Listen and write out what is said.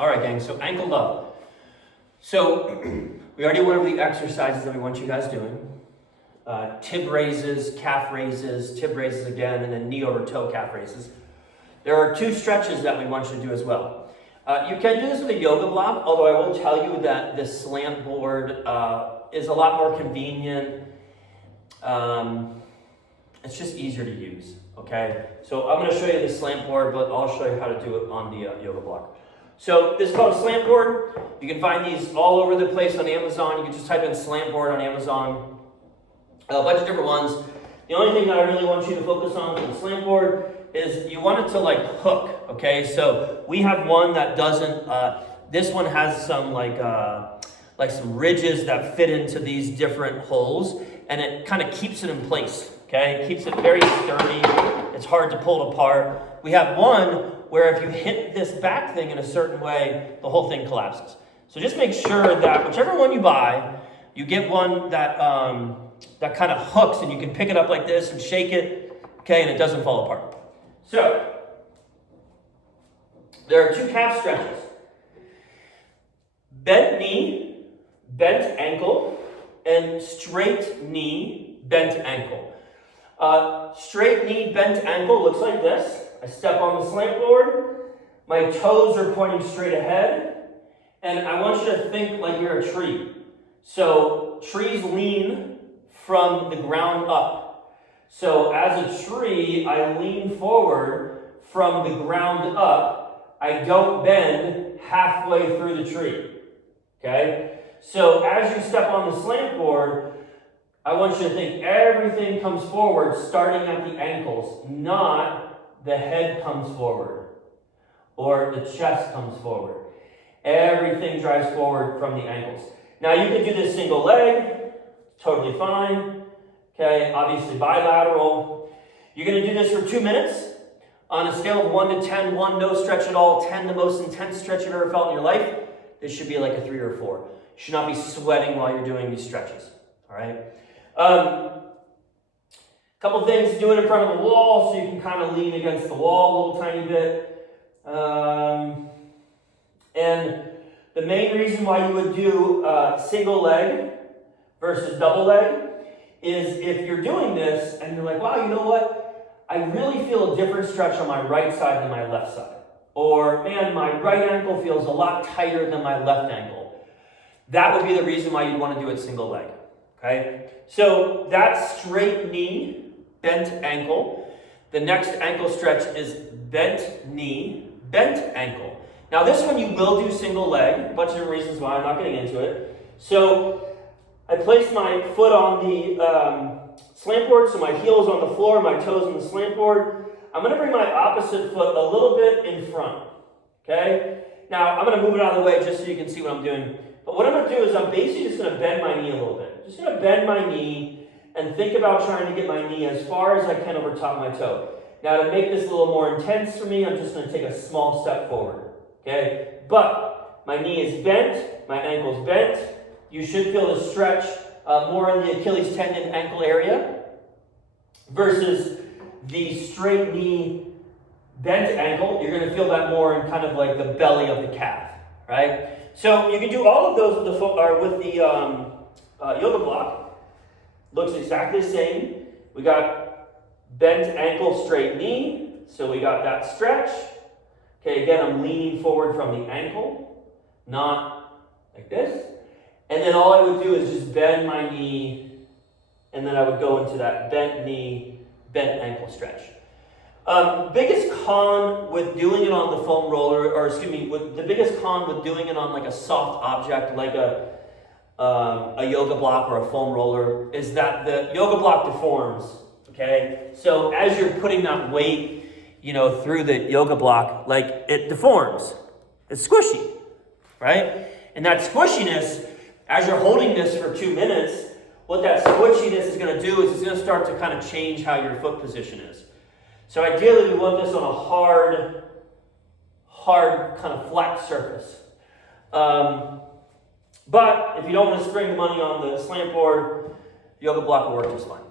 All right, gang, so ankle up. So we already went over the exercises that we want you guys doing. Tib raises, calf raises, tib raises again, and then knee over toe calf raises. There are 2 stretches that we want you to do as well. You can do this with a yoga block, although I will tell you that this slant board is a lot more convenient. It's just easier to use, okay? So I'm going to show you the slant board, but I'll show you how to do it on the yoga block. So this is called a slant board. You can find these all over the place on Amazon. You can just type in slant board on Amazon. A bunch of different ones. The only thing that I really want you to focus on for the slant board is you want it to like hook, okay? So we have one that doesn't, this one has some like some ridges that fit into these different holes, and it kind of keeps it in place, okay? It keeps it very sturdy. It's hard to pull it apart. We have one where if you hit this back thing in a certain way, the whole thing collapses. So just make sure that whichever one you buy, you get one that that kind of hooks, and you can pick it up like this and shake it, okay, and it doesn't fall apart. So, there are 2 calf stretches. Bent knee, bent ankle, and straight knee, bent ankle. Straight knee, bent ankle looks like this. I step on the slant board, my toes are pointing straight ahead, and I want you to think like you're a tree. So, trees lean from the ground up. So as a tree, I lean forward from the ground up. I don't bend halfway through the tree, okay? So as you step on the slant board, I want you to think everything comes forward starting at the ankles, not the head comes forward or the chest comes forward. Everything drives forward from the ankles. Now you can do this single leg, totally fine. Okay, obviously bilateral. You're going to do this for 2 minutes. On a scale of 1 to 10, 1 no stretch at all, 10 the most intense stretch you've ever felt in your life. This should be like a 3 or 4. You should not be sweating while you're doing these stretches. All right. Couple things. Do it in front of the wall so you can kind of lean against the wall a little tiny bit. And the main reason why you would do single leg versus double leg is if you're doing this and you're like, wow, you know what? I really feel a different stretch on my right side than my left side. Or, man, my right ankle feels a lot tighter than my left ankle. That would be the reason why you'd want to do it single leg, okay? So that's straight knee, bent ankle. The next ankle stretch is bent knee, bent ankle. Now this one you will do single leg, a bunch of different reasons why, I'm not getting into it. So I place my foot on the slant board, so my heel is on the floor, my toes on the slant board. I'm going to bring my opposite foot a little bit in front, okay? Now, I'm going to move it out of the way just so you can see what I'm doing. But what I'm going to do is I'm basically just going to bend my knee a little bit. Just going to bend my knee and think about trying to get my knee as far as I can over top of my toe. Now, to make this a little more intense for me, I'm just going to take a small step forward, okay? But my knee is bent, my ankle's bent. You should feel the stretch more in the Achilles tendon ankle area versus the straight knee bent ankle. You're going to feel that more in kind of like the belly of the calf, right? So you can do all of those with the yoga block. Looks exactly the same. We got bent ankle, straight knee. So we got that stretch. Okay, again, I'm leaning forward from the ankle, not like this. And then all I would do is just bend my knee, and then I would go into that bent knee, bent ankle stretch. Biggest con with doing it on the foam roller, the biggest con with doing it on like a soft object like a yoga block or a foam roller is that the yoga block deforms, okay? So as you're putting that weight, through the yoga block, like it deforms. It's squishy, right? And that squishiness, as you're holding this for 2 minutes, what that squishiness is going to do is it's going to start to kind of change how your foot position is. So ideally, we want this on a hard kind of flat surface. But if you don't want to spring the money on the slant board, yoga block will work just fine.